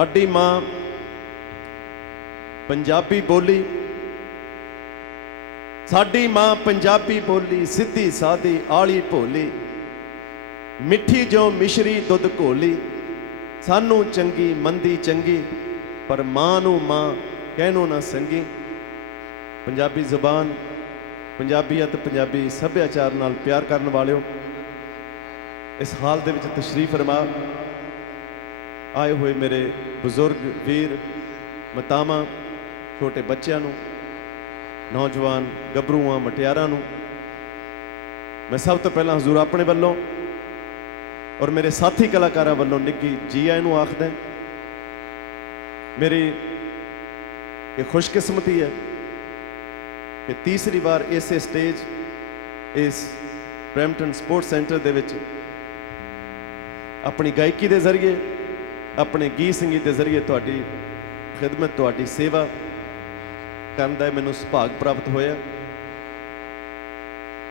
साडी माँ पंजाबी बोली, साडी माँ पंजाबी बोली, सीधी सादी आली भोली, मिठी जो मिश्री दुध घोली, सानू चंगी मंदी चंगी, पर मां नू मां कहनो ना संगी। पंजाबी जुबान, पंजाबीयत, पंजाबी सभ्याचार नाल प्यार करन वालिओ, इस हाल दे विच तशरीफ फरमा आए हुए मेरे बुजुर्ग वीर मतामा, छोटे बच्चों नू, नौजवान गभरूआं मटियारां नू, मैं सब तो पहला हजूर अपने वल्लों और मेरे साथी कलाकारां वल्लों निੱਘੀ जी आए नू आखदा। मेरी ये खुशकिस्मती है कि तीसरी बार इस स्टेज इस ब्रैम्पटन स्पोर्ट्स सेंटर दे विच अपनी गायकी के जरिए, अपने गीत संगीत के जरिए तुहाडी खिदमत, तुहाडी सेवा करन दा मैनूं सुभाग प्राप्त होया।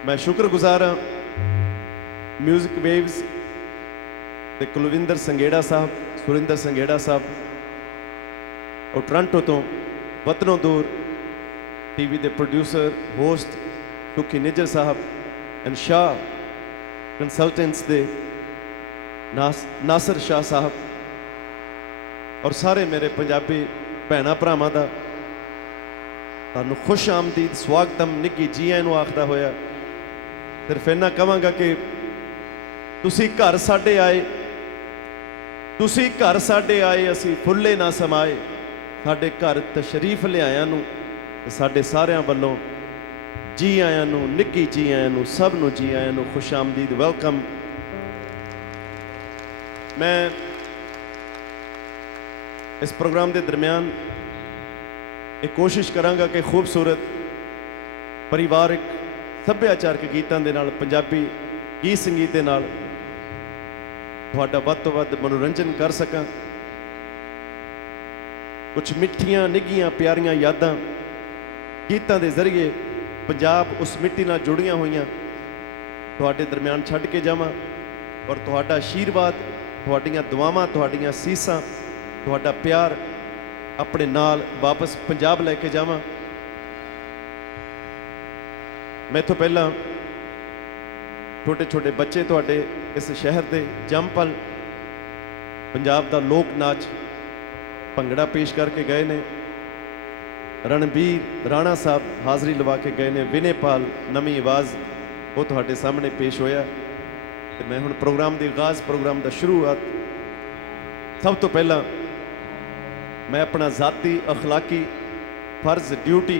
मैं शुक्रगुजार हाँ म्यूजिक वेव्स ते कुलविंदर संगेड़ा साहब, सुरिंदर संगेड़ा साहब और टोरंटो तो वतनों दूर टीवी के प्रोड्यूसर होस्ट टुकी निज्जर साहब एंड शाह कंसल्टेंट्स दे नासिर शाह साहब और सारे मेरे पंजाबी भैणा भरावां दा तुहानूं खुश आमदीद स्वागतम निੱਘੀ जी आए नूं आखदा होया सिर्फ इन्ना कहांगा कि तुसीं घर साडे आए, तुसीं घर साडे आए, असीं फुल्ले ना समाए, साडे घर तशरीफ लिआयां नूं ते साडे सारियां वल्लों जी आयां नूं, निੱਘੀ जी आयां नूं, सब नूं जी आयां नूं, खुश आमदीद वेलकम। मैं इस प्रोग्राम के दरम्यान एक कोशिश करांगा कि खूबसूरत परिवारिक सभ्याचारक गीतों के नाल, पंजाबी गीत संगीत के नाल तुहाडा वध तो वध मनोरंजन कर सकां। कुछ मिठियां निੱਘੀਆਂ प्यारियां यादां गीतों के जरिए पंजाब उस मिट्टी नाल जुड़ियां होईयां तुहाडे दरम्यान छड्ड के जावां और तुहाडा आशीर्वाद, तुहाडीआं दुआवां, तुहाडीआं सीसां, तुहाडा प्यार अपने नाल वापस पंजाब लैके जावां। मैं तो पहला छोटे छोटे बच्चे तुहाडे इस शहर के जमपल पंजाब का लोक नाच भंगड़ा पेश करके गए ने। रणबीर राणा साहब हाज़री लवा के गए ने। विनेपाल नवी आवाज़ वो तुहाडे सामने पेश होया। तो मैं हुण प्रोग्राम की आगाज़, प्रोग्राम का शुरुआत सब तो पहला मैं अपना जाती अखलाकी फर्ज ड्यूटी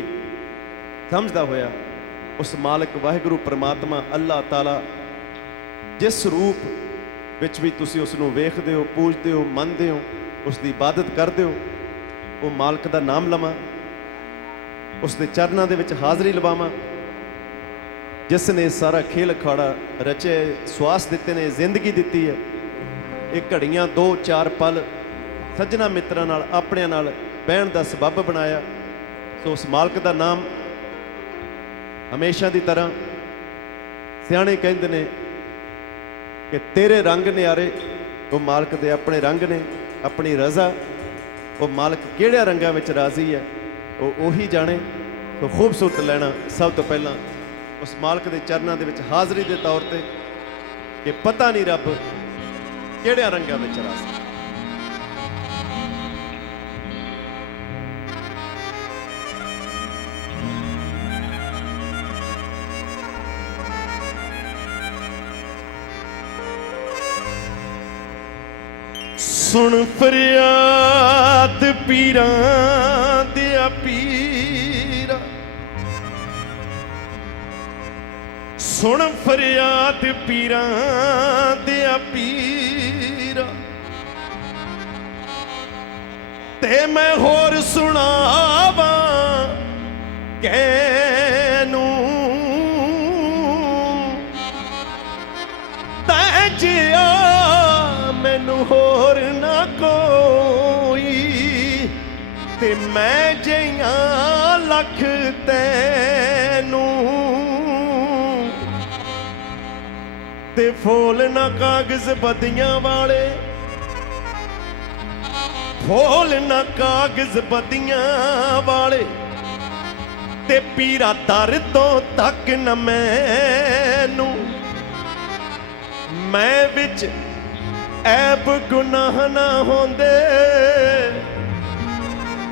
समझदा होया उस मालिक वाहिगुरू परमात्मा अल्लाह ताला जिस रूप विच भी तुसीं उसनूं वेखदे हो, पूजदे हो, मनदे हो, उसकी इबादत करदे हो, वो मालिक दा नाम लवां, उसके चरणों दे विच हाज़री लवावां जिसने सारा खेल अखाड़ा रचे, स्वास दिते ने, जिंदगी दिती है। एक घड़ियां दो चार पल सज्जना मित्रां नाल अपने नाल बहन का सबब बनाया। सो उस मालिक का नाम हमेशा की तरह सियाणे कहंदे ने कि तेरे रंग न्यारे, वो मालिक दे अपने रंग ने, अपनी रज़ा, वो मालिक किहड़े रंगां विच राज़ी है वो उही जाने। तो खूबसूरत लैना सब तो पहला उस मालिक के चरणों के विच हाज़री के तौर पर कि पता नहीं रब किहड़े रंगां विच राज़ी। सुन फरियाद पीरां दिया पीरा, सुन फरियाद पीरां दिया पीरा, ते मैं होर सुनावां कैनू तै जिया मैनू होर ना कोई, ते मैं जिया लख तैनू, ते फूल ना कागज बदियां वाले, खोल ना कागज बदियां वाले ते पीरा दर तो तक न मैनू मैं विच ऐब गुनाह ना होंदे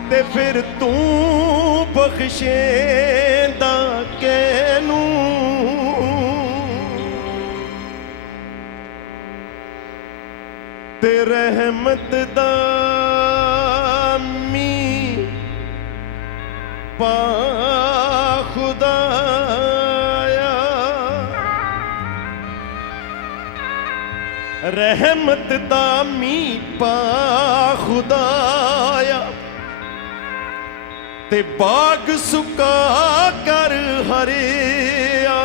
ते फिर तू बख्शेंदा कैनू ते रहमत दा मी पा खुदाया रहमत दा मी पा खुदाया ते बाग सुका कर हरिया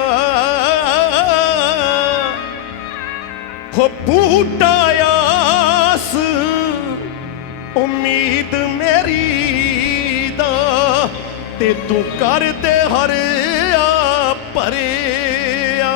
हो बूटायास उम्मीद मेरी दा ते तू कर दे हरिया भरिया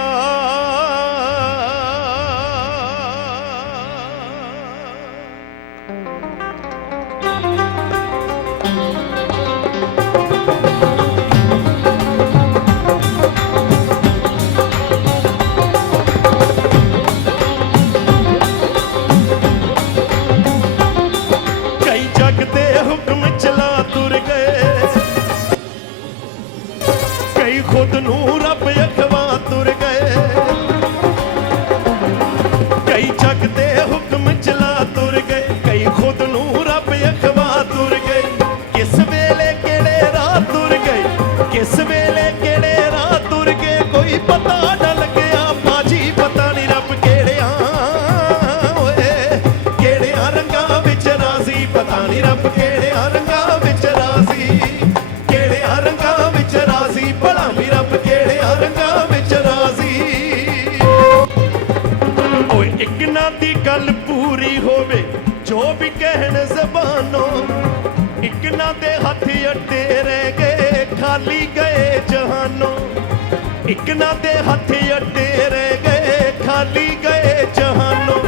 खुद नू रब अखवा तुर गए कई जग दे हुक्म चला तुर गए कई खुद नू रब अखवा तुर गए किस वेले केड़े राह तुर गए किस वेले केड़े राह तुर गए कोई पता न लग्या बाजी पता नहीं रब केड़िया ओए केड़िया रंगां विच राजी पता नहीं रब केड़िया रंगां विच राजी केड़िया रंगां विच राजी भला भी रब केड़िया रंगां विच राजी ओए इक ना दी गल पूरी होवे जो भी कहन ज़बानों इक ना दे हथ अड्डे रह गए खाली गए जहानों इक ना दे हथ अड्डे रह गए खाली गए जहानों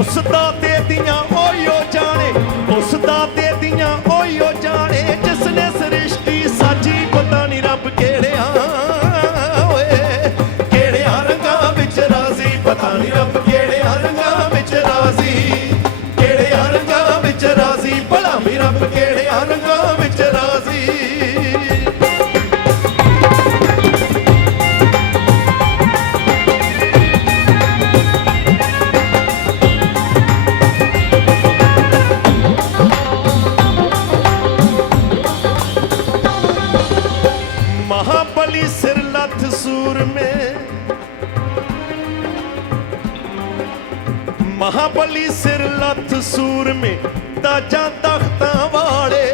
उस दाते दियां ओयो जाने उस दाते दियां ओयो जाने जिसने सृष्टि साजी पता नहीं रब केड़िया ओए केड़िया रंगां विच राजी पता नहीं रब केड़िया रंगां विच राजी केड़िया रंगां विच राजी भला भी रब केड़िया रंगां विच राजी महाबली सिर लथ सूर में महाबली सिर लथ सूर में ताजा तख्तां वाले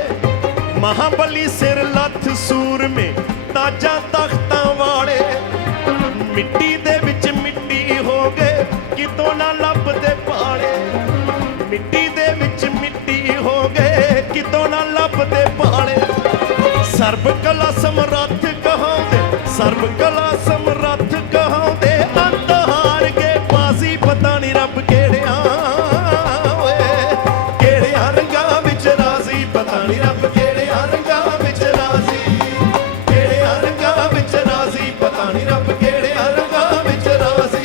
महाबली सिर लथ सूर में ताजा तख्तां वाले मिट्टी दे विच मिट्टी हो गए कितों ना लभदे पाले मिट्टी दे विच मिट्टी हो गए कितों ना लभदे पाले सर्ब कला समरथ कहांदे सर्ब कला समरथ कहांदे अंत हार के बाजी पता नहीं रब केड़िया ओए केड़िया रंगां विच राजी पता नहीं रब केड़िया रंगां विच राजी केड़िया रंगां विच राजी पता नहीं रब केड़िया रंगां विच राजी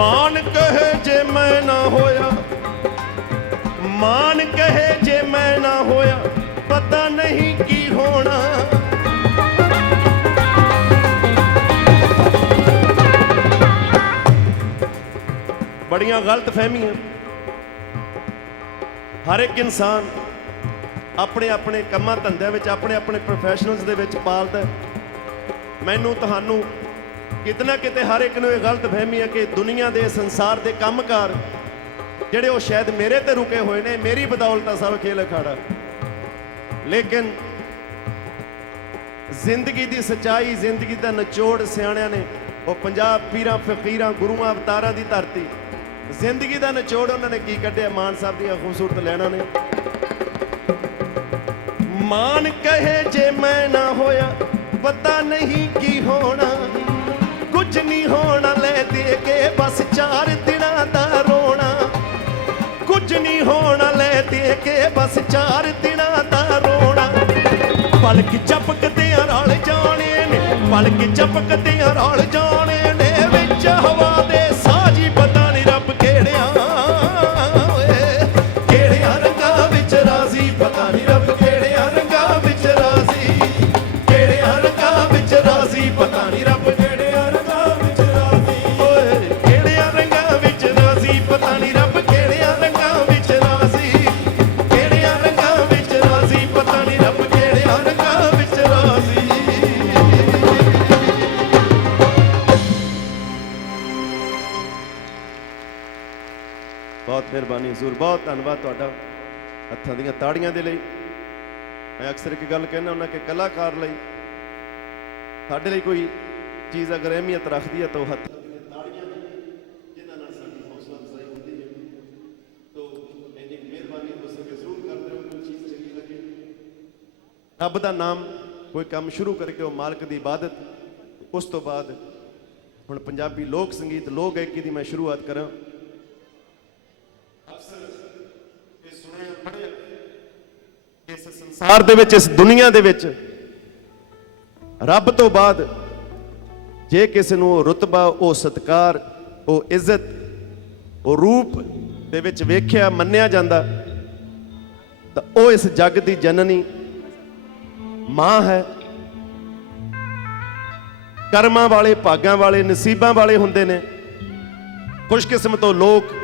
मान कहे जे मैं ना होया मान कहे जे मैं ना होया पता नहीं की होना बड़ियां गलत फहमियां हर एक इंसान अपने अपने कम्मां धंधे विच अपने अपने प्रोफैशनल्स दे विच पालदा मैनू तुहानू कितना किते हर एक नूं ये गलत फहमी है कि दुनिया दे संसार दे कामकार ਜਿਹੜੇ ਉਹ शायद मेरे ते रुके हुए ने मेरी बदौलत सब खेल अखाड़ा लेकिन जिंदगी दी सच्चाई जिंदगी दा निचोड़ सियाणियां ने वो पंजाब पीरां फकीरां गुरुआं अवतारां दी धरती ਜ਼ਿੰਦਗੀ ਦਾ ਨਿਚੋੜ ਉਹਨਾਂ ਨੇ ਕੀ ਕੱਢਿਆ ਮਾਨ ਸਾਹਿਬ ਦੀਆਂ ਖੂਬਸੂਰਤ ਲੈਣਾ ਨੇ। ਮਾਨ ਕਹੇ ਜੇ ਮੈਂ ਨਾ ਹੋਇਆ ਪਤਾ ਨਹੀਂ ਕੀ ਹੋਣਾ, ਕੁਝ ਨਹੀਂ ਹੋਣਾ ਲੈ ਦੇ ਕੇ ਬਸ 4 ਦਿਨਾਂ ਦਾ ਰੋਣਾ, ਕੁਝ ਨਹੀਂ ਹੋਣਾ ਲੈ ਦੇ ਕੇ ਬਸ 4 ਦਿਨਾਂ ਦਾ ਰੋਣਾ। ਪਲਕ ਝਪਕਦੇ ਰਲ ਜਾਣੇ ਨੇ, ਪਲਕ ਝਪਕਦੇ ਰਲ ਜਾਣੇ ਨੇ, ਵਿੱਚ ਹਵਾ ਦੇ ਸਾਜੀ ਪਤਾ ਨਹੀਂ ਰੱਬ ਕਿਹੜਿਆਂ ਓਏ ਕਿਹੜਿਆਂ ਰੰਗਾਂ ਵਿੱਚ ਰਾਜ਼ੀ, ਪਤਾ ਨਹੀਂ ਰੱਬ ਕਿਹੜਿਆਂ ਰੰਗਾਂ ਵਿੱਚ ਰਾਜ਼ੀ, ਕਿਹੜਿਆਂ ਰੰਗਾਂ ਵਿੱਚ ਰਾਜ਼ੀ, ਪਤਾ ਨਹੀਂ ਰੱਬ ਕਿਹੜਿਆਂ ਰੰਗਾਂ ਵਿੱਚ ਰਾਜ਼ੀ ਓਏ ਕਿਹੜਿਆਂ ਰੰਗਾਂ ਵਿੱਚ ਰਾਜ਼ੀ, ਪਤਾ ਨਹੀਂ ਰੱਬ ਕਿਹੜਿਆਂ ਰੰਗਾਂ ਵਿੱਚ ਰਾਜ਼ੀ, ਕਿਹੜਿਆਂ ਰੰਗਾਂ ਵਿੱਚ ਰਾਜ਼ੀ, ਪਤਾ ਨਹੀਂ ਰੱਬ ਕਿਹੜਿਆਂ ਰੰਗਾਂ ਵਿੱਚ ਰਾਜ਼ੀ। ਬਹੁਤ ਮਿਹਰਬਾਨੀ ਹਜ਼ੂਰ, ਬਹੁਤ ਧੰਨਵਾਦ ਤੁਹਾਡਾ ਹੱਥਾਂ ਦੀਆਂ ਤਾੜੀਆਂ ਦੇ ਲਈ। ਮੈਂ ਅਕਸਰ ਇੱਕ ਗੱਲ ਕਹਿੰਦਾ ਹੁੰਦਾ ਕਿ ਕਲਾਕਾਰ ਲਈ ਸਾਡੇ ਲਈ ਕੋਈ ਚੀਜ਼ ਅਗਰ ਅਹਿਮੀਅਤ ਰੱਖਦੀ ਹੈ ਤਾਂ ਉਹ ਹੱਥਾਂ ਦੀਆਂ ਤਾੜੀਆਂ ਨੇ, ਜਿਨ੍ਹਾਂ ਨਾਲ ਸਾਡੀ ਹੌਸਲਾ ਅਫਜ਼ਾਈ ਹੁੰਦੀ ਹੈ। ਤੋ ਇੰਨੀ ਮਿਹਰਬਾਨੀ ਹੋ ਸਕੇ ਜ਼ਰੂਰ ਕਰਦੇ ਹੋ, ਕੋਈ ਚੀਜ਼ ਚੰਗੀ ਲੱਗੇ। ਰੱਬ ਦਾ ਨਾਮ ਕੋਈ ਕੰਮ ਸ਼ੁਰੂ ਕਰਕੇ ਉਹ ਮਾਲਕ ਦੀ ਇਬਾਦਤ। ਉਸ ਤੋਂ ਬਾਅਦ ਹੁਣ ਪੰਜਾਬੀ ਲੋਕ ਸੰਗੀਤ ਲੋਕ ਗਾਇਕੀ ਦੀ ਮੈਂ ਸ਼ੁਰੂਆਤ ਕਰਾਂ। ਇਸ ਸੰਸਾਰ ਦੇ ਵਿੱਚ, ਇਸ ਦੁਨੀਆ ਦੇ ਵਿੱਚ ਰੱਬ ਤੋਂ ਬਾਅਦ ਜੇ ਕਿਸੇ ਨੂੰ ਉਹ ਰੁਤਬਾ, ਉਹ ਸਤਿਕਾਰ, ਉਹ ਇੱਜ਼ਤ, ਉਹ ਰੂਪ ਦੇ ਵਿੱਚ ਵੇਖਿਆ ਮੰਨਿਆ ਜਾਂਦਾ ਤਾਂ ਉਹ ਇਸ ਜੱਗ ਦੀ ਜਨਨੀ ਮਾਂ ਹੈ। ਕਰਮਾਂ ਵਾਲੇ, ਭਾਗਾਂ ਵਾਲੇ, ਨਸੀਬਾਂ ਵਾਲੇ ਹੁੰਦੇ ਨੇ ਖੁਸ਼ਕਿਸਮਤ ਉਹ ਲੋਕ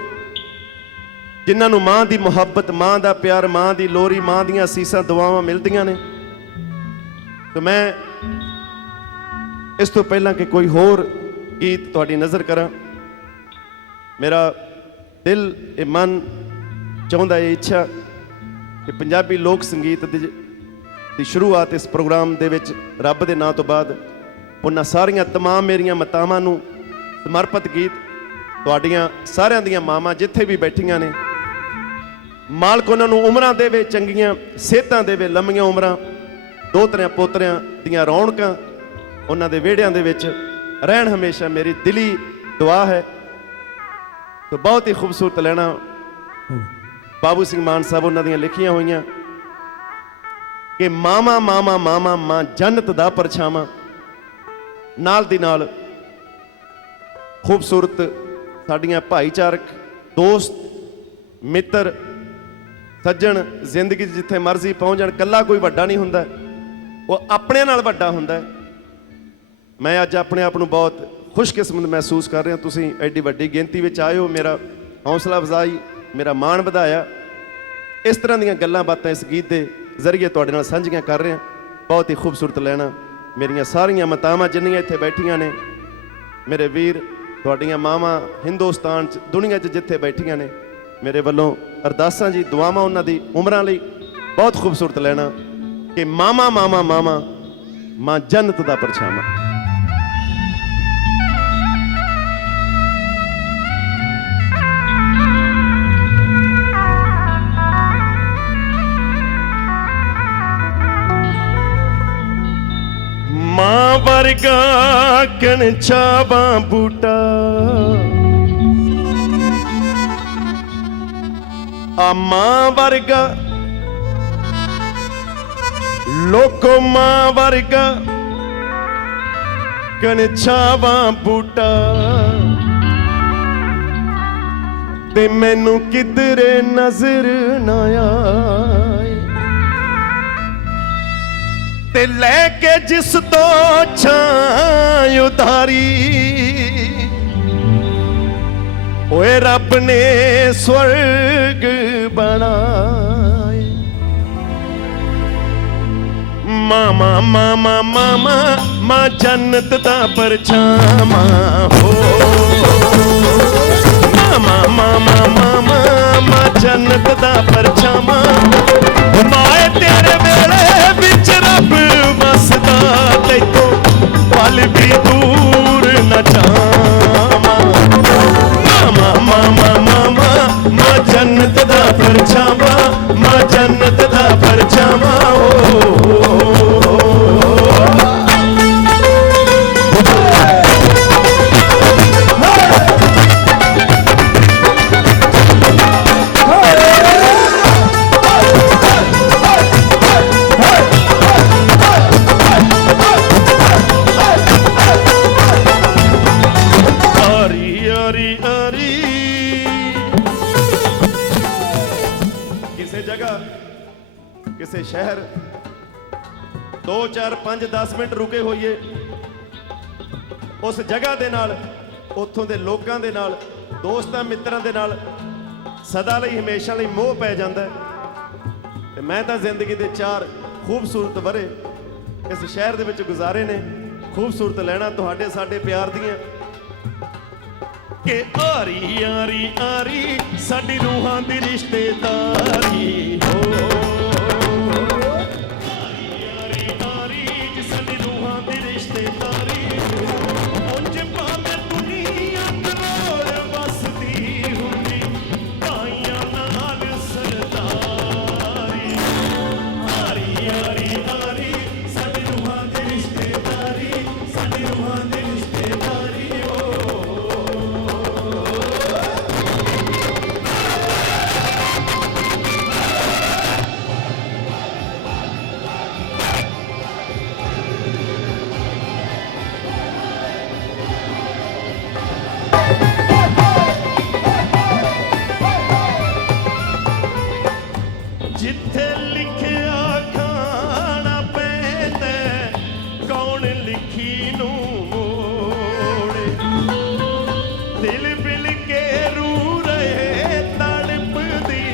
ਜਿਨ੍ਹਾਂ ਨੂੰ ਮਾਂ ਦੀ ਮੁਹੱਬਤ, ਮਾਂ ਦਾ ਪਿਆਰ, ਮਾਂ ਦੀ ਲੋਰੀ, ਮਾਂ ਦੀਆਂ ਅਸੀਸਾਂ ਦੁਆਵਾਂ ਮਿਲਦੀਆਂ ਨੇ। ਤੇ ਮੈਂ ਇਸ ਤੋਂ ਪਹਿਲਾਂ ਕਿ ਕੋਈ ਹੋਰ ਗੀਤ ਤੁਹਾਡੀ ਨਜ਼ਰ ਕਰਾਂ, ਮੇਰਾ ਦਿਲ, ਇਹ ਮਨ ਚਾਹੁੰਦਾ, ਇਹ ਇੱਛਾ ਕਿ ਪੰਜਾਬੀ ਲੋਕ ਸੰਗੀਤ ਦੀ ਸ਼ੁਰੂਆਤ ਇਸ ਪ੍ਰੋਗਰਾਮ ਦੇ ਵਿੱਚ ਰੱਬ ਦੇ ਨਾਂ ਤੋਂ ਬਾਅਦ ਉਹਨਾਂ ਸਾਰੀਆਂ ਤਮਾਮ ਮੇਰੀਆਂ ਮਾਤਾਵਾਂ ਨੂੰ ਸਮਰਪਿਤ ਗੀਤ, ਤੁਹਾਡੀਆਂ ਸਾਰਿਆਂ ਦੀਆਂ ਮਾਵਾਂ ਜਿੱਥੇ ਵੀ ਬੈਠੀਆਂ ਨੇ, ਮਾਲਕ ਉਹਨਾਂ ਨੂੰ ਉਮਰਾਂ ਦੇਵੇ, ਚੰਗੀਆਂ ਸਿਹਤਾਂ ਦੇਵੇ, ਲੰਮੀਆਂ ਉਮਰਾਂ, ਦੋਹਤਰਿਆਂ ਪੋਤਰਿਆਂ ਦੀਆਂ ਰੌਣਕਾਂ ਉਹਨਾਂ ਦੇ ਵਿਹੜਿਆਂ ਦੇ ਵਿੱਚ ਰਹਿਣ, ਹਮੇਸ਼ਾ ਮੇਰੀ ਦਿਲੀ ਦੁਆ ਹੈ। ਤਾਂ ਬਹੁਤ ਹੀ ਖੂਬਸੂਰਤ ਲੈਣਾ ਬਾਬੂ ਸਿੰਘ ਮਾਨ ਸਾਹਿਬ ਉਹਨਾਂ ਦੀਆਂ ਲਿਖੀਆਂ ਹੋਈਆਂ ਕਿ ਮਾਮਾ ਮਾਮਾ ਮਾਮਾ ਮਾਂ ਜੰਨਤ ਦਾ ਪਰਛਾਵਾਂ। ਨਾਲ ਦੀ ਨਾਲ ਖੂਬਸੂਰਤ ਸਾਡੀਆਂ ਭਾਈਚਾਰਕ ਦੋਸਤ, ਮਿੱਤਰ, ਸੱਜਣ ਜ਼ਿੰਦਗੀ 'ਚ ਜਿੱਥੇ ਮਰਜ਼ੀ ਪਹੁੰਚ ਜਾਣ, ਇਕੱਲਾ ਕੋਈ ਵੱਡਾ ਨਹੀਂ ਹੁੰਦਾ, ਉਹ ਆਪਣਿਆਂ ਨਾਲ ਵੱਡਾ ਹੁੰਦਾ। ਮੈਂ ਅੱਜ ਆਪਣੇ ਆਪ ਨੂੰ ਬਹੁਤ ਖੁਸ਼ਕਿਸਮਤ ਮਹਿਸੂਸ ਕਰ ਰਿਹਾ। ਤੁਸੀਂ ਐਡੀ ਵੱਡੀ ਗਿਣਤੀ ਵਿੱਚ ਆਏ ਹੋ, ਮੇਰਾ ਹੌਸਲਾ ਅਫਜ਼ਾਈ, ਮੇਰਾ ਮਾਣ ਵਧਾਇਆ। ਇਸ ਤਰ੍ਹਾਂ ਦੀਆਂ ਗੱਲਾਂ ਬਾਤਾਂ ਇਸ ਗੀਤ ਦੇ ਜ਼ਰੀਏ ਤੁਹਾਡੇ ਨਾਲ ਸਾਂਝੀਆਂ ਕਰ ਰਿਹਾ। ਬਹੁਤ ਹੀ ਖੂਬਸੂਰਤ ਲੈਣਾ ਮੇਰੀਆਂ ਸਾਰੀਆਂ ਮਾਤਾਵਾਂ ਜਿੰਨੀਆਂ ਇੱਥੇ ਬੈਠੀਆਂ ਨੇ, ਮੇਰੇ ਵੀਰ, ਤੁਹਾਡੀਆਂ ਮਾਵਾਂ ਹਿੰਦੁਸਤਾਨ 'ਚ, ਦੁਨੀਆ 'ਚ ਜਿੱਥੇ ਬੈਠੀਆਂ ਨੇ, ਮੇਰੇ ਵੱਲੋਂ ਅਰਦਾਸਾਂ ਜੀ, ਦੁਆਵਾਂ ਉਹਨਾਂ ਦੀ ਉਮਰਾਂ ਲਈ। ਬਹੁਤ ਖੂਬਸੂਰਤ ਲੈਣਾ ਕਿ ਮਾਮਾ ਮਾਮਾ ਮਾਮਾ ਮਾਂ ਜੰਨਤ ਦਾ ਪਰਛਾਵਾਂ। ਮਾਂ ਵਰਗਾ ਕਣਛਾਵਾਂ ਬੂਟਾ, ਆ ਮਾਂ ਵਰਗਾ ਲੋਕੋ, ਮਾਂ ਵਰਗਾ ਕਣਛਾਵਾਂ ਬੂਟਾ, ਤੇ ਮੈਨੂੰ ਕਿਧਰੇ ਨਜ਼ਰ ਨਾ ਆਏ, ਤੇ ਲੈ ਕੇ ਜਿਸ ਤੋਂ ਛਾਂ ਉਧਾਰੀ, ਓਏ ਰੱਬ ਨੇ ਸਵਰਗ ਬਣਾਏ। ਮਾਮਾ ਮਾਮਾ ਮਾਮਾ ਮਾਂ ਜੰਨਤ ਦਾ ਪਰਛਾਵਾਂ ਹੋ, ਮਾਮਾ ਮਾਮਾ ਮਾਮਾ ਮਾਂ ਜੰਨਤ ਦਾ ਪਰਛਾਵਾਂ। ਮਾਏ ਤੇਰੇ ਵੇਲੇ ਵਿੱਚ ਰੱਬ ਵਸਦਾ, ਤੈਥੋਂ ਪਲ ਵੀ ਦੂਰ ਨਾ ਜਾਵਾਂ। ਮਾਮਾ ਮਾਮਾ ਕਿਸੇ ਸ਼ਹਿਰ 2 4 5 10 ਮਿੰਟ ਰੁਕੇ ਹੋਈਏ ਉਸ ਜਗ੍ਹਾ ਦੇ ਨਾਲ, ਉੱਥੋਂ ਦੇ ਲੋਕਾਂ ਦੇ ਨਾਲ, ਦੋਸਤਾਂ ਮਿੱਤਰਾਂ ਦੇ ਨਾਲ ਸਦਾ ਲਈ ਹਮੇਸ਼ਾ ਲਈ ਮੋਹ ਪੈ ਜਾਂਦਾ ਹੈ। ਤੇ ਮੈਂ ਤਾਂ ਜ਼ਿੰਦਗੀ ਦੇ 4 ਖੂਬਸੂਰਤ ਵਰੇ ਇਸ ਸ਼ਹਿਰ ਦੇ ਵਿੱਚ ਗੁਜ਼ਾਰੇ ਨੇ। ਖੂਬਸੂਰਤ ਲੈਣਾ ਤੁਹਾਡੇ ਸਾਡੇ ਪਿਆਰ ਦੀਆਂ ਕਿ ਆਰੀ ਆਰੀ ਆਰੀ ਸਾਡੀ ਰੂਹਾਂ ਦੀ ਰਿਸ਼ਤੇਦਾਰੀ ਹੋ। ਆਰੀ ਆਰੀ ਆਰੀ ਸਾਡੀ ਰੂਹਾਂ ਦੀ ਰਿਸ਼ਤੇਦਾਰੀ ਉਂਝ ਭਾਵੇਂ ਦੁਨੀਆ ਕਰੋੜ ਵਸਦੀ ਹੁੰਦੀ ਭਾਈਆਂ ਨਾਲ ਸਰਦਾਰੀ। ਆਰੀ ਆਰੀ ਆਰੀ ਸਾਡੀ ਰੂਹਾਂ ਦੀ ਰਿਸ਼ਤੇਦਾਰੀ, ਸਾਡੀ ਰੂਹਾਂ ਦੀ ਰਿਸ਼ਤੇਦਾਰੀ ਹੋ। ਜਿੱਥੇ ਲਿਖਿਆ ਖਾਣਾ ਪੈਂਦਾ ਕੌਣ ਲਿਖੀ ਨੂੰ ਮੋੜੇ। ਦਿਲ ਬਿਲ ਕੇ ਰੂ ਰਹੇ ਤੜਪਦੀ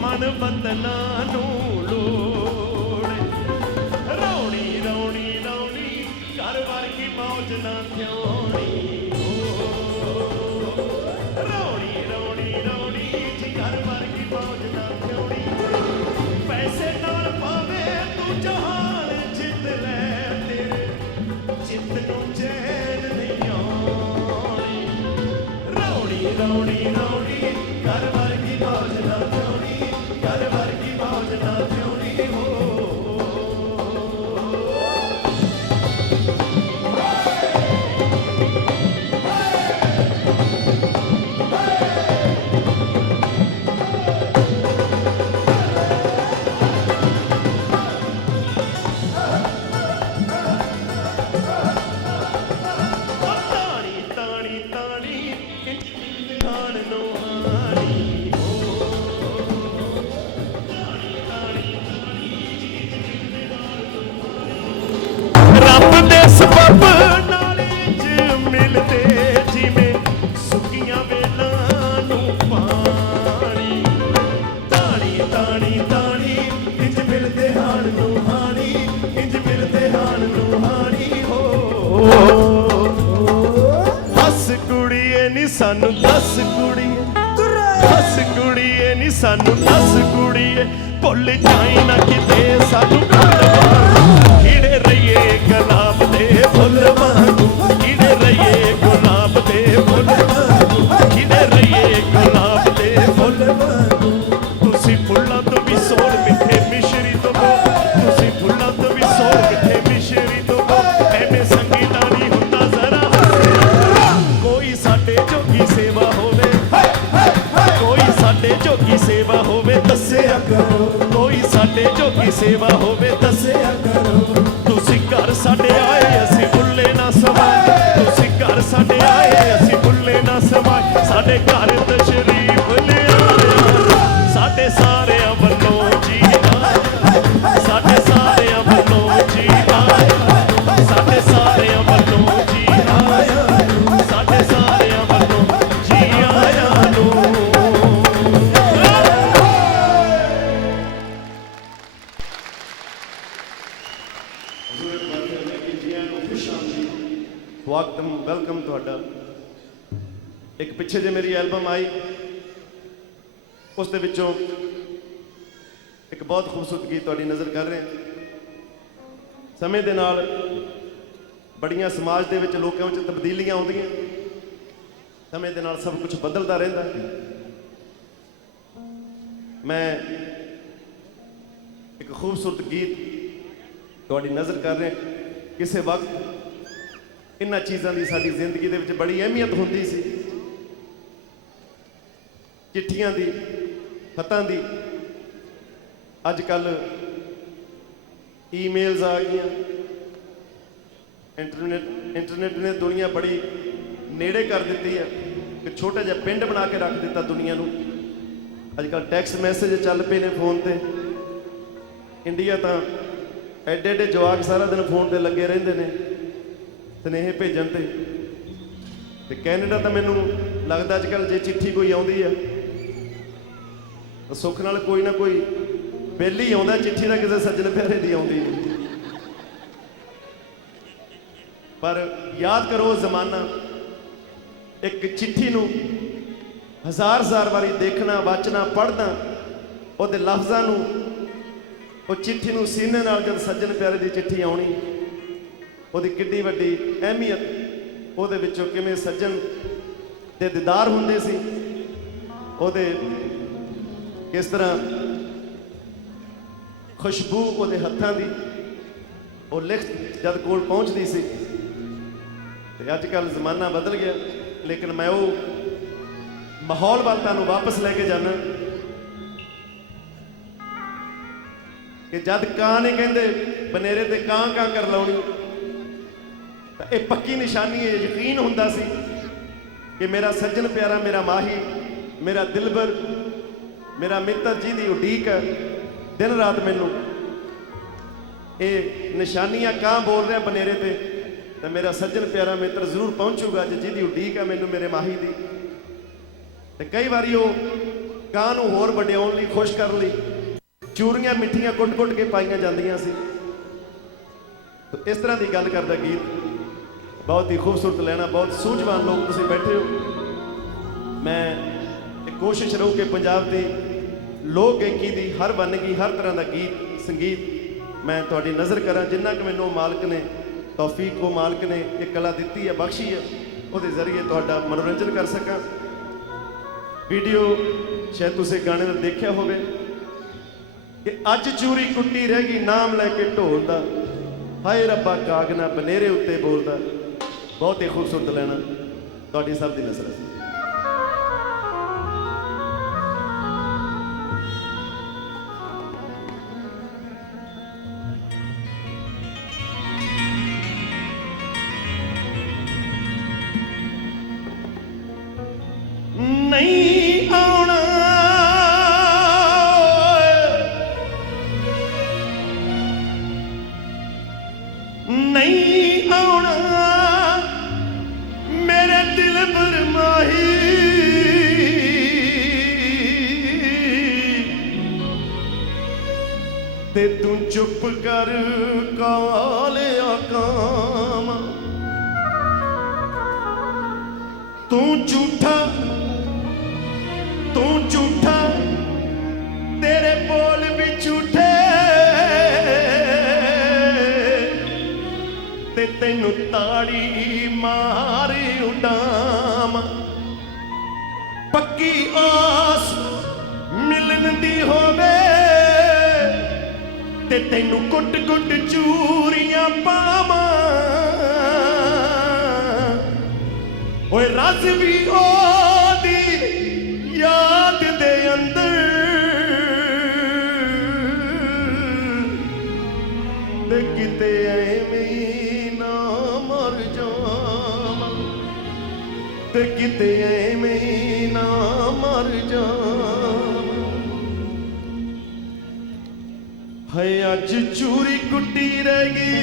ਮਨ ਬੰਦਨਾ ਨੂੰ ਲੋੜੇ। ਰੌਣੀ ਰੌਣੀ ਰੌਣੀ ਘਰ ਵਰਗੀ ਮੌਜ ਨਾ ਥਿਉਣੀ ਰੌਣੀ ਰੌਣੀ ਰੌਣੀ ਜੀ ਘਰ ਵਰਗੀ ਮੌਜ ਨਾ ਥਿਉਣੀ। ਪੈਸੇ ਨਾਲ ਭਾਵੇਂ ਤੂੰ ਜਹਾਨ ਜਿੱਤ ਲੈ ਤੇਰੇ ਚਿੱਤ ਨੂੰ ਚੈਨ ਨਹੀਂ ਆਉਣੀ। ਰੌਣੀ ਰੌਣੀ ਰੌਣੀ ਘਰ ਵਰਗੀ ਮੌਜ ਨਾ ਥਿਉਣੀ, ਘਰ ਵਰਗੀ ਮੌਜ ਨਾ ਥਿਉਣੀ ਹੋ। ਤਾਣੀ ਤਾਣੀ ਤਾਣੀ ਖਾਣ ਨੂੰ ਹਾਣੀ ਹੋ। ਤਾਣੀ ਤਾਣੀ ਰੱਬ ਦੇ ਸਬਬ ਨਾਲ ਚ ਮਿਲਦੇ ਜਿਵੇਂ ਸੁੱਕੀਆਂ ਵੇਲਾਂ ਨੂੰ ਪਾਣੀ। ਤਾਣੀ ਤਾਣੀ ਤਾਣੀ ਇੰਜ ਮਿਲਦੇ ਹਾਣ ਨੂੰ ਹਾਣੀ, ਇੰਜ ਮਿਲਦੇ ਹਾਣ ਨੂੰ ਹਾਣੀ ਹੋ। ਹੱਸ ਕੁੜੀਏ ਨੀ ਸਾਨੂੰ ਦੱਸ ਕੁੜੀਏ, ਹੱਸ ਕੁੜੀਏ ਨੀ ਸਾਨੂੰ ਦੱਸ ਕੁੜੀਏ ਭੁੱਲ ਜਾਈ ਨਾ ਕਿਤੇ ਸਾਨੂੰ ਖਿੜੇ ਰਹੀਏ ਗੁਲਾਬ ਦੇ ਫੁੱਲ ਵਾਂਗੂ। ਖਿੜੇ ਰਹੀਏ ਗੁਲਾਬ ਦੇ ਫੁੱਲ ਵਾਂਗੂ, ਖਿੜੇ ਰਹੀਏ ਗੁਲਾਬ ਦੇ ਫੁੱਲ ਵਾਂਗੂ। ਤੁਸੀਂ ਫੁੱਲਾਂ ਤੋਂ ਵੀ ਸੋਹਣ ਮਿੱਠੇ ਮਿਸ਼ਰੀ ਤੋਂ ਤੁਸੀਂ ਫੁੱਲਾਂ ਤੋਂ ਵੀ ਸੋਹਣ ਮਿੱਠੇ ਮਿਸ਼ਰੀ ਤੋਂ ਐਵੇਂ ਸੰਗੀ ਦਾ ਨਹੀਂ ਹੁੰਦਾ ਜ਼ਰਾ ਹੱਸਿਆ। ਕੋਈ ਸਾਡੇ ਜੋਗੀ ਸੇਵਾ ਹੋਵੇ, ਕੋਈ ਸਾਡੇ ਜੋਗੀ ਸੇਵਾ ਹੋਵੇ ਦੱਸਿਆ ਕਰੋ। ਕੋਈ ਸਾਡੇ ਜੋਗੀ ਸੇਵਾ ਹੋਵੇ ਦੱਸਿਆ ਕਰੋ। ਤੁਸੀਂ ਘਰ ਸਾਡੇ ਆਏ ਅਸੀਂ ਭੁੱਲੇ ਨਾ ਸਮਾਏ, ਤੁਸੀਂ ਘਰ ਸਾਡੇ ਆਏ ਅਸੀਂ ਭੁੱਲੇ ਨਾ ਸਮਾਏ। ਸਾਡੇ ਘਰ ਤਸ਼ਰੀਫ ਲਿਆਇਆ ਸਾਡੇ ਸਾਰਿਆਂ ਵੱਲੋਂ ਜੀ ਆਇਆ, ਸਾਡੇ ਸਾਰਿਆਂ ਵੱਲੋਂ ਜੀ ਆਇਆ, ਸਾਡੇ ਸਾਰਿਆਂ ਵੱਲੋਂ ਜੀ ਆਇਆ, ਸਾਡੇ ਸਾਰਿਆਂ ਵੱਲੋਂ ਜੀ ਆਇਆ ਨੂੰ। ਵੈਲਕਮ ਤੁਹਾਡਾ। ਇੱਕ ਪਿੱਛੇ ਜੇ ਮੇਰੀ ਐਲਬਮ ਆਈ ਉਸ ਦੇ ਵਿੱਚੋਂ ਇੱਕ ਬਹੁਤ ਖੂਬਸੂਰਤ ਗੀਤ ਤੁਹਾਡੀ ਨਜ਼ਰ ਕਰ ਰਹੇ ਹਾਂ। ਸਮੇਂ ਦੇ ਨਾਲ ਬੜੀਆਂ ਸਮਾਜ ਦੇ ਵਿੱਚ ਲੋਕਾਂ ਵਿੱਚ ਤਬਦੀਲੀਆਂ ਆਉਂਦੀਆਂ, ਸਮੇਂ ਦੇ ਨਾਲ ਸਭ ਕੁਝ ਬਦਲਦਾ ਰਹਿੰਦਾ। ਮੈਂ ਇੱਕ ਖੂਬਸੂਰਤ ਗੀਤ ਤੁਹਾਡੀ ਨਜ਼ਰ ਕਰ ਰਿਹਾ। ਕਿਸੇ ਵਕਤ ਇਹਨਾਂ ਚੀਜ਼ਾਂ ਦੀ ਸਾਡੀ ਜ਼ਿੰਦਗੀ ਦੇ ਵਿੱਚ ਬੜੀ ਅਹਿਮੀਅਤ ਹੁੰਦੀ ਸੀ। ਚਿੱਠੀਆਂ ਦੀ, ਖਤਾਂ ਦੀ। ਅੱਜ ਕੱਲ੍ਹ ਈਮੇਲਸ ਆ ਗਈਆਂ, ਇੰਟਰਨੈਟ ਨੇ ਦੁਨੀਆ ਬੜੀ ਨੇੜੇ ਕਰ ਦਿੱਤੀ ਹੈ। ਇੱਕ ਛੋਟਾ ਜਿਹਾ ਪਿੰਡ ਬਣਾ ਕੇ ਰੱਖ ਦਿੱਤਾ ਦੁਨੀਆ ਨੂੰ। ਅੱਜ ਕੱਲ੍ਹ ਟੈਕਸਟ ਮੈਸੇਜ ਚੱਲ ਪਏ ਨੇ ਫੋਨ ਤੇ। ਇੰਡੀਆ ਤਾਂ ਐਡੇ ਐਡੇ ਜਵਾਕ ਸਾਰਾ ਦਿਨ ਫੋਨ ਤੇ ਲੱਗੇ ਰਹਿੰਦੇ ਨੇ ਸੁਨੇਹੇ ਭੇਜਣ ਤੇ ਕੈਨੇਡਾ ਤਾਂ ਮੈਨੂੰ ਲੱਗਦਾ ਅੱਜ ਕੱਲ੍ਹ ਜੇ ਚਿੱਠੀ ਕੋਈ ਆਉਂਦੀ ਆ ਤਾਂ ਸੁੱਖ ਨਾਲ ਕੋਈ ਨਾ ਕੋਈ ਬਿੱਲ ਹੀ ਆਉਂਦਾ, ਚਿੱਠੀ ਦਾ ਕਿਸੇ ਸੱਜਣ ਪਿਆਰੇ ਦੀ ਆਉਂਦੀ ਨਹੀਂ। ਪਰ ਯਾਦ ਕਰੋ ਉਹ ਜ਼ਮਾਨਾ, ਇੱਕ ਚਿੱਠੀ ਨੂੰ ਹਜ਼ਾਰ ਵਾਰੀ ਦੇਖਣਾ, ਵਾਚਣਾ, ਪੜ੍ਹਨਾ, ਉਹਦੇ ਲਫ਼ਜ਼ਾਂ ਨੂੰ, ਉਹ ਚਿੱਠੀ ਨੂੰ ਸੀਨੇ ਨਾਲ ਜਦ ਸੱਜਣ ਪਿਆਰੇ ਦੀ ਚਿੱਠੀ ਆਉਣੀ, ਉਹਦੀ ਕਿੰਨੀ ਵੱਡੀ ਅਹਿਮੀਅਤ, ਉਹਦੇ ਵਿੱਚੋਂ ਕਿਵੇਂ ਸੱਜਣ ਦੇ ਦੀਦਾਰ ਹੁੰਦੇ ਸੀ, ਉਹਦੇ ਕਿਸ ਤਰ੍ਹਾਂ ਖੁਸ਼ਬੂ ਉਹਦੇ ਹੱਥਾਂ ਦੀ, ਉਹ ਲਿਖਤ ਜਦ ਕੋਲ ਪਹੁੰਚਦੀ ਸੀ। ਤੇ ਅੱਜ ਕੱਲ੍ਹ ਜ਼ਮਾਨਾ ਬਦਲ ਗਿਆ, ਲੇਕਿਨ ਮੈਂ ਉਹ ਮਾਹੌਲ ਵੱਲ ਤੁਹਾਨੂੰ ਵਾਪਸ ਲੈ ਕੇ ਜਾਣਾ ਕਿ ਜਦ ਕਾਂ ਨੇ ਕਹਿੰਦੇ ਬਨੇਰੇ ਤੇ ਕਾਂ ਕਾਂ ਕਰ ਲਾਉਣੀ, ਤਾਂ ਇਹ ਪੱਕੀ ਨਿਸ਼ਾਨੀ ਹੈ, ਯਕੀਨ ਹੁੰਦਾ ਸੀ ਕਿ ਮੇਰਾ ਸੱਜਣ ਪਿਆਰਾ, ਮੇਰਾ ਮਾਹੀ, ਮੇਰਾ ਦਿਲਬਰ, ਮੇਰਾ ਮਿੱਤਰ ਜਿਹਦੀ ਉਡੀਕ ਹੈ ਦਿਨ ਰਾਤ ਮੈਨੂੰ, ਇਹ ਨਿਸ਼ਾਨੀਆਂ ਕਾਂ ਬੋਲ ਰਿਹਾ ਬਨੇਰੇ ਤੇ, ਤਾਂ ਮੇਰਾ ਸੱਜਣ ਪਿਆਰਾ ਮਿੱਤਰ ਜ਼ਰੂਰ ਪਹੁੰਚੂਗਾ ਜਿਹਦੀ ਉਡੀਕ ਹੈ ਮੈਨੂੰ, ਮੇਰੇ ਮਾਹੀ ਦੀ। ਤੇ ਕਈ ਵਾਰੀ ਉਹ ਕਾਂ ਨੂੰ ਹੋਰ ਵਡਿਆਉਣ ਲਈ, ਖੁਸ਼ ਕਰਨ ਲਈ ਚੂਰੀਆਂ ਮਿੱਠੀਆਂ ਕੁੱਟ-ਕੁੱਟ ਕੇ ਪਾਈਆਂ ਜਾਂਦੀਆਂ ਸੀ। ਇਸ ਤਰ੍ਹਾਂ ਦੀ ਗੱਲ ਕਰਦਾ ਗੀਤ, ਬਹੁਤ ਹੀ ਖੂਬਸੂਰਤ ਲੈਣਾ, ਬਹੁਤ ਸੂਝਵਾਨ ਲੋਕ ਤੁਸੀਂ ਬੈਠੇ ਹੋ। ਮੈਂ ਇਹ ਕੋਸ਼ਿਸ਼ ਰਹੂ ਕਿ ਪੰਜਾਬ ਦੀ ਲੋਕ ਗਾਇਕੀ ਦੀ ਹਰ ਵੰਨਗੀ, ਹਰ ਤਰ੍ਹਾਂ ਦਾ ਗੀਤ ਸੰਗੀਤ ਮੈਂ ਤੁਹਾਡੀ ਨਜ਼ਰ ਕਰਾਂ, ਜਿੰਨਾ ਕਿ ਮੈਨੂੰ ਮਾਲਕ ਨੇ ਤੌਫੀਕ, ਉਹ ਮਾਲਕ ਨੇ ਇਹ ਕਲਾ ਦਿੱਤੀ ਹੈ, ਬਖਸ਼ੀ ਹੈ, ਉਹਦੇ ਜ਼ਰੀਏ ਤੁਹਾਡਾ ਮਨੋਰੰਜਨ ਕਰ ਸਕਾਂ। ਵੀਡੀਓ ਸ਼ਾਇਦ ਤੁਸੀਂ ਗਾਣੇ ਦਾ ਦੇਖਿਆ ਹੋਵੇ ਕਿ ਅੱਜ ਚੂਰੀ ਕੁੱਟੀ ਰਹਿ ਗਈ ਨਾਮ ਲੈ ਕੇ ਢੋਲ ਦਾ, ਹਾਏ ਰੱਬਾ ਕਾਗਨਾ ਬਨੇਰੇ ਉੱਤੇ ਬੋਲਦਾ। ਬਹੁਤ ਹੀ ਖੂਬਸੂਰਤ ਲੈਣਾ, ਤੁਹਾਡੀ ਸਭ ਦੀ ਨਜ਼ਰ ਹੈ। ਨਹੀਂ ਆਉਣਾ ਨਹੀਂ ਆਉਣਾ ਮੇਰੇ ਦਿਲ ਬਰਮਾਹੀ, ਤੇ ਤੂੰ ਚੁੱਪ ਕਰ ਕਾਲਿਆ ਕਾਮ, ਤੂੰ ਝੂਠਾ ਤੂੰ ਝੂਠਾ, ਤੇਰੇ ਬੋਲ ਵੀ ਝੂਠੇ, ਤੇ ਤੈਨੂੰ ਤਾੜੀ ਮਾਰੀ ਉਡਾਮ। ਪੱਕੀ ਆਸ ਮਿਲਣ ਦੀ ਹੋਵੇ, ਤੇ ਤੈਨੂੰ ਕੁੱਟ-ਕੁੱਟ ਚੂਰੀਆਂ ਪਾਵਾਂ। ਓਏ ਰਸ ਵੀ ਉਹਦੀ ਯਾਦ ਦੇ ਅੰਦਰ, ਤੇ ਕਿਤੇ ਐਵੇਂ ਨਾ ਮਰ ਜਾਵਾਂ, ਤੇ ਕਿਤੇ ਐਵੇਂ ਨਾ ਮਰ ਜਾਵਾਂ। ਹਾਏ ਅੱਜ ਚੂਰੀ ਕੁੱਟੀ ਰਹਿ ਗਈ,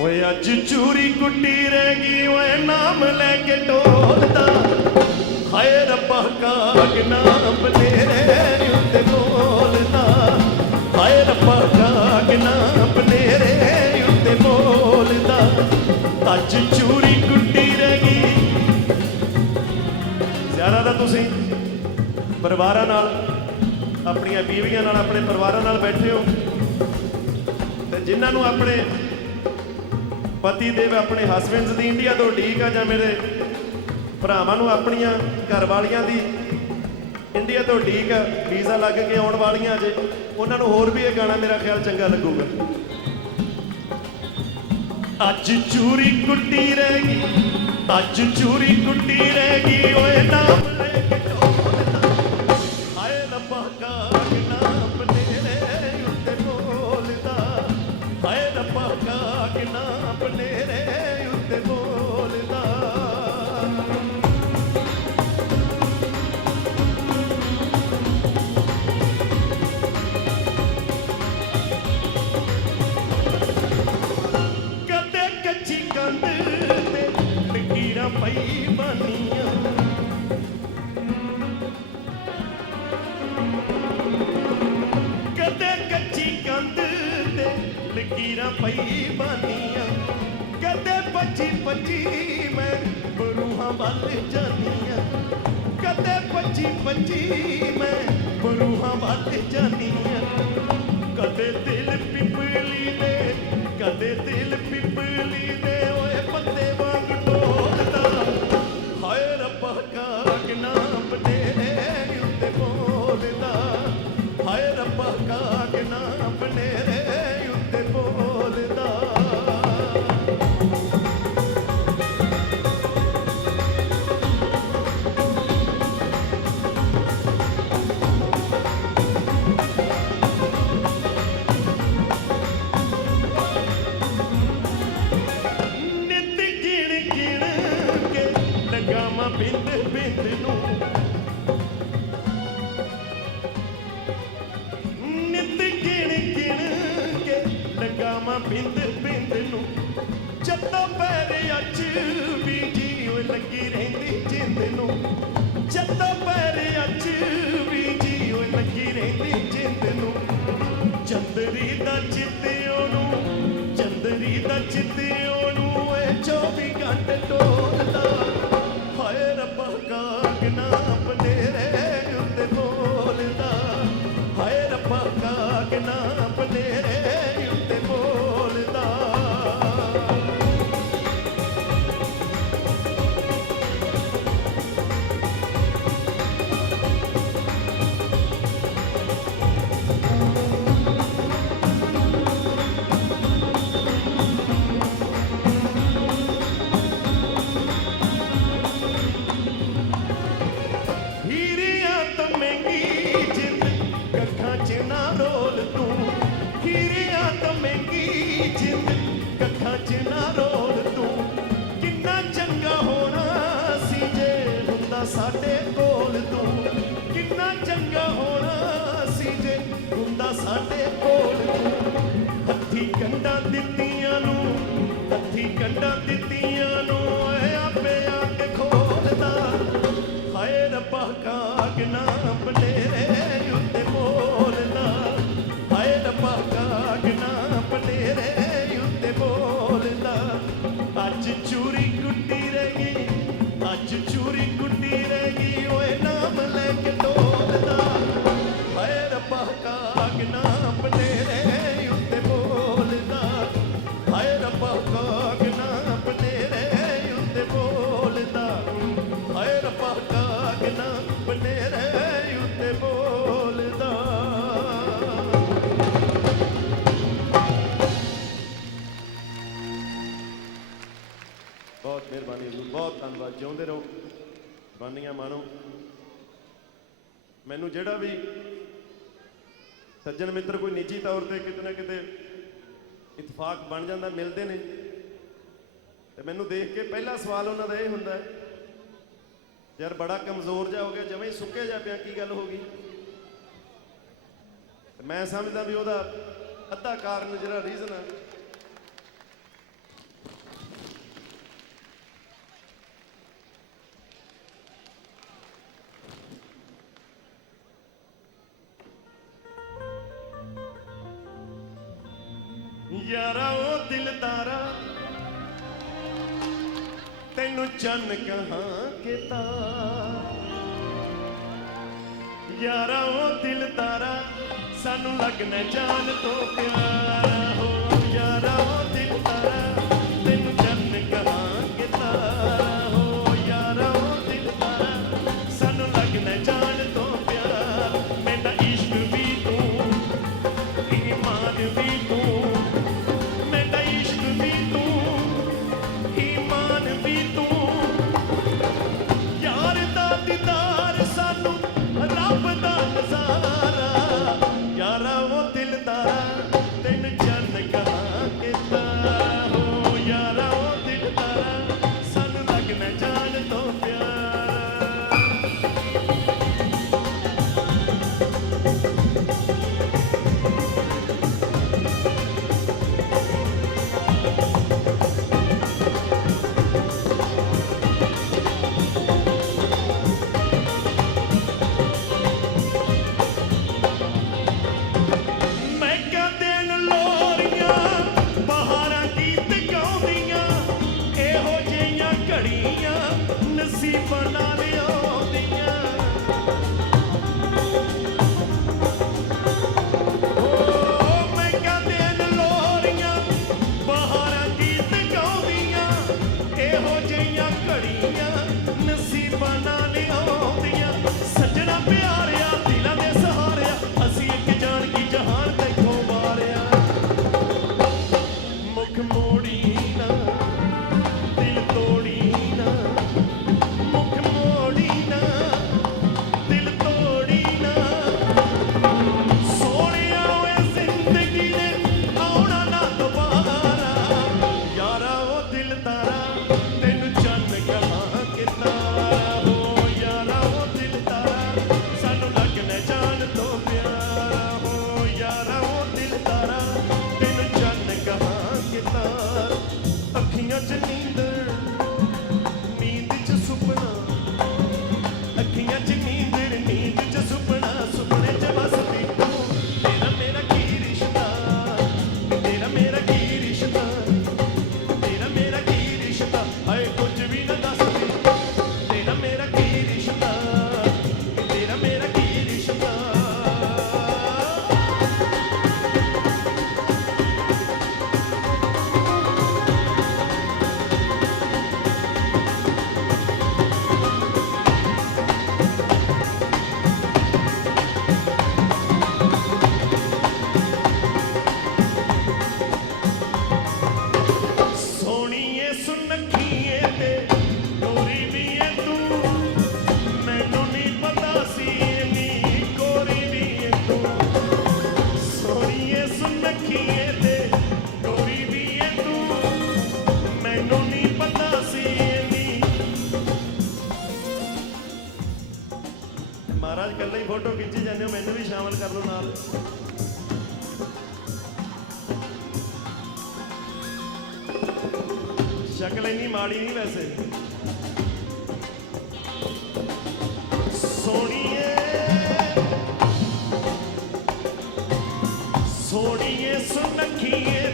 ਓਏ ਅੱਜ ਚੂਰੀ ਕੁੱਟੀ ਰਹਿ ਗਈ, ਓਏ ਨਾਮ ਲੈ ਕੇ ਢੋਲਦਾ, ਹਾਏ ਰੱਬਾ ਕਾਗਨਾ ਬਨੇਰੇ ਉੱਤੇ ਬੋਲਦਾ, ਹਾਏ ਰੱਬਾ ਕਾਗਨਾ ਬਨੇਰੇ ਉੱਤੇ ਬੋਲਦਾ। ਅੱਜ ਚੂਰੀ ਕੁੱਟੀ ਰਹਿ ਗਈ। ਜ਼ਿਆਦਾ ਤਾਂ ਤੁਸੀਂ ਪਰਿਵਾਰਾਂ ਨਾਲ, ਆਪਣੀਆਂ ਬੀਵੀਆਂ ਨਾਲ, ਆਪਣੇ ਪਰਿਵਾਰਾਂ ਨਾਲ ਬੈਠੇ ਹੋ, ਤੇ ਜਿਨ੍ਹਾਂ ਨੂੰ ਆਪਣੇ ਪਤੀ ਦੇਵ, ਆਪਣੇ ਹਸਬੈਂਡਸ ਦੀ ਇੰਡੀਆ ਤੋਂ ਉਡੀਕ ਆ, ਜਾਂ ਮੇਰੇ ਭਰਾਵਾਂ ਨੂੰ ਆਪਣੀਆਂ ਘਰ ਵਾਲੀਆਂ ਦੀ ਇੰਡੀਆ ਤੋਂ ਉਡੀਕ ਆ, ਵੀਜ਼ਾ ਲੱਗ ਕੇ ਆਉਣ ਵਾਲੀਆਂ ਅਜੇ, ਉਹਨਾਂ ਨੂੰ ਹੋਰ ਵੀ ਇਹ ਗਾਣਾ ਮੇਰਾ ਖਿਆਲ ਚੰਗਾ ਲੱਗੂਗਾ। ਅੱਜ ਚੂਰੀ ਕੁੱਟੀ ਰਹਿ ਗਈ, ਅੱਜ ਚੂਰੀ ਕੁੱਟੀ ਰਹਿ ਗਈ, ਓਏ ਨਾਮ ਲੈ ਕੇ ਢੋਲਦਾ, ਹਾਏ ਰੱਬਾ ਕਾਗਨਾ ਬਨੇਰੇ ਉੱਤੇ ਬੋਲਦਾ, ਹਾਏ ਰੱਬਾ ਕਾਗਨਾ ਬਨੇਰੇ ਉੱਤੇ ਬੋਲਦਾ। पई बानिया कदे पची पची मैं बरूहां वल जानिया कदे पची पची मैं बरूहां वल जानिया कदे दिल पिपली दे कदे दिल पिपली दे ओए पत्ते वांग डोलदा हाय रब्बा कागना बनेरे उत्ते बोलदा हाय रब्बा कागना बनेरे उत्ते बोलदा बिंद बिंद नू नित गिण गिण के लगावा बिंद बिंद नू जद्दा पैरे अच भी जीओ लगी रहिंदी जिंद नू जद्दा पैरे अच भी जीओ लगी रहिंदी जिंद नू चंदरी दा चित्तियों नू चंदरी दा चित्तियों नू 24 घंटे डोलदा हाय रब्बा कागना बनेरे उत्ते बोलदा हाय रब्बा कागना बनेरे उत्ते बोलदा साडे कोल तू किन्ना चंगा होना सी जे हुंदा साडे कोल तू हत्थी कंडा दित्तियां नू हत्थी कंडा दित्तियां नू आपे आके खोलदा हाय रब्बा कागना बनेरे उत्ते बोलदा हाय रब्बा कागना बनेरे उत्ते बोलदा अज चूरी कुट्टी रह गई अज चूरी कुट्टी रह गई ओए नाम लेके डोलदा हाय रब्बा कागना बनेरे उत्ते बोलदा हाय रब्बा कागना बनेरे उत्ते बोलदा हाय रब्बा कागना बनेरे उत्ते बोलदा बहुत मेहरबानी हजूर बहुत धन्यवाद जिਉਂਦੇ ਰਹੋ ਬਾਨੀਆਂ ਮਾਣੋ ਮੈਨੂੰ ਜਿਹੜਾ ਵੀ ਸੱਜਣ ਮਿੱਤਰ ਕੋਈ ਨਿੱਜੀ ਤੌਰ ਤੇ ਕਿਤੇ ਨਾ ਕਿਤੇ ਇਤਫਾਕ ਬਣ ਜਾਂਦਾ ਮਿਲਦੇ ਨੇ ਤੇ ਮੈਨੂੰ ਦੇਖ ਕੇ ਪਹਿਲਾ ਸਵਾਲ ਉਹਨਾਂ ਦਾ ਇਹ ਹੁੰਦਾ ਯਾਰ ਬੜਾ ਕਮਜ਼ੋਰ ਜਿਹਾ ਹੋ ਗਿਆ ਜਿਵੇਂ ਸੁੱਕੇ ਜਾ ਪਿਆ ਕੀ ਗੱਲ ਹੋ ਗਈ ਮੈਂ ਸਮਝਦਾ ਵੀ ਉਹਦਾ ਅੱਧਾ ਕਾਰਨ ਜਿਹੜਾ ਰੀਜ਼ਨ ਹੈ यारा ओ दिलदारा तेनू चन्न कहाँ के यारा ओ दिलदारा सानू लगना जान तो प्यारा हो यारा ओ दिलदारा तेनू चन्न कहाँ के हो यारा ओ दिलदारा सानू लगना जान तो प्यार मेरा इश्क भी तू ईमान भी तू यारा वो दिलदारा तेन चन्न कहाँ किता हो शक्ल इन्नी माड़ी नहीं वैसे सोनिए सोनिए सुनखिए